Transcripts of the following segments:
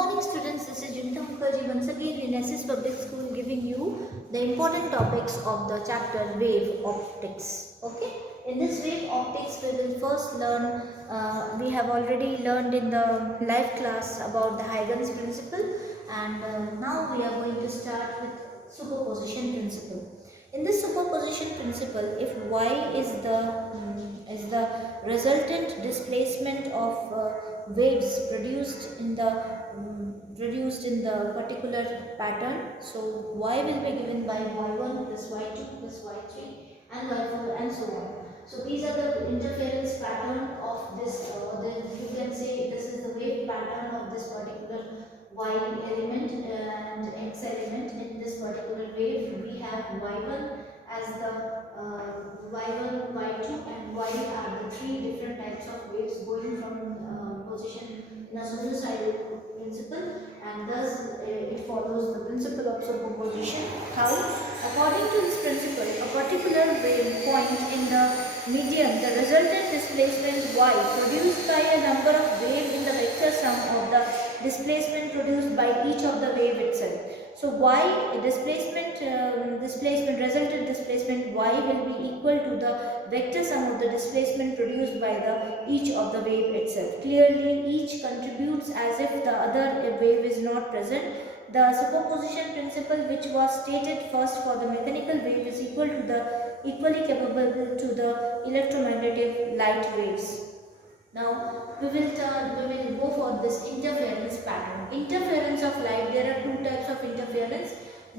morning students, this is Junita Mukherjee once again in SS Public School giving you the important topics of the chapter wave optics. Okay, in this wave optics we will first learn, we have already learned in the live class about the Huygens principle, and now we are going to start with superposition principle. In this superposition principle, if y is the resultant displacement of waves produced in the particular pattern, so y will be given by y1 plus y2 plus y3 and y4 and so on. So these are the interference pattern of this, you can say this is the wave pattern of this particular y element and x element. In this particular wave we have y1 as the y1, y2 and y are the three different types of waves going from position in a sinusoidal principle, and thus it follows the principle of superposition. How? According to this principle, a particular wave point in the medium, the resultant displacement y produced by a number of waves in the vector sum of the displacement produced by each of the wave itself. So y resultant displacement y will be equal to the vector sum of the displacement produced by each of the wave itself. Clearly each contributes as if the other wave is not present. The superposition principle, which was stated first for the mechanical wave, is equally capable to the electromagnetic light waves. Now we will go for this interference pattern. Interference of light, there are two types of interference.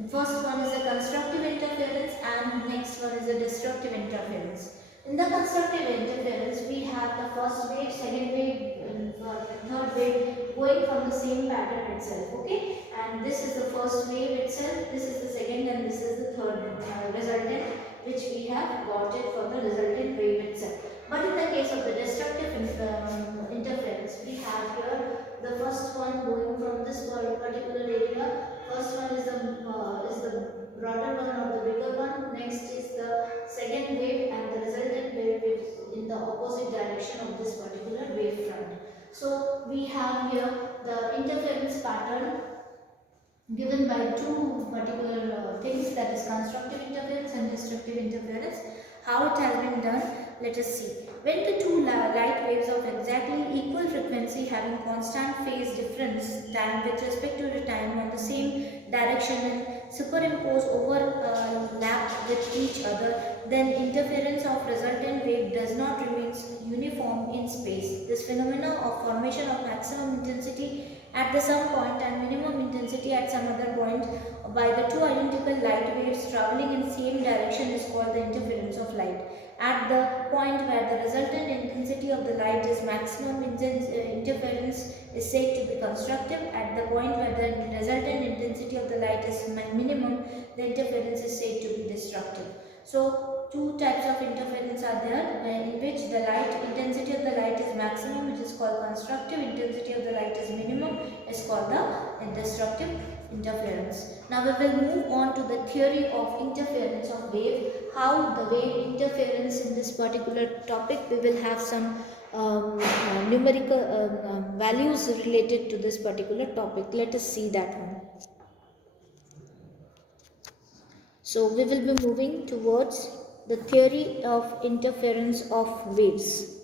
First one is a constructive interference and next one is a destructive interference. In the constructive interference, we have the first wave, second wave, third wave going from the same pattern itself. Okay, and this is the first wave itself, this is the second, and this is the third resultant, which we have got it from the resultant wave itself. But in the case of the destructive interference, we have here the first one going from this particular area. First one is the broader one or the bigger one. Next is the second wave, and the resultant wave is in the opposite direction of this particular wave front. So we have here the interference pattern given by two particular things, that is constructive interference and destructive interference. How it has been done, let us see. When the two light waves of exactly equal frequency having constant phase difference time with respect to the time on the same direction and superimpose overlap with each other, then interference of resultant wave does not remain uniform in space. This phenomena of formation of maximum intensity at the some point and minimum intensity at some other point by the two identical light waves traveling in same direction is called the interference of light. At the point where the resultant intensity of the light is maximum, interference is said to be constructive. At the point where the resultant intensity of the light is minimum, the interference is said to be destructive. So two types of interference are there, in which the intensity of the light is maximum, which is called constructive, intensity of the light is minimum, is called the destructive interference. Now we will move on to the theory of interference of wave. How the wave interference in this particular topic, we will have some numerical values related to this particular topic. Let us see that one. So we will be moving towards the theory of interference of waves.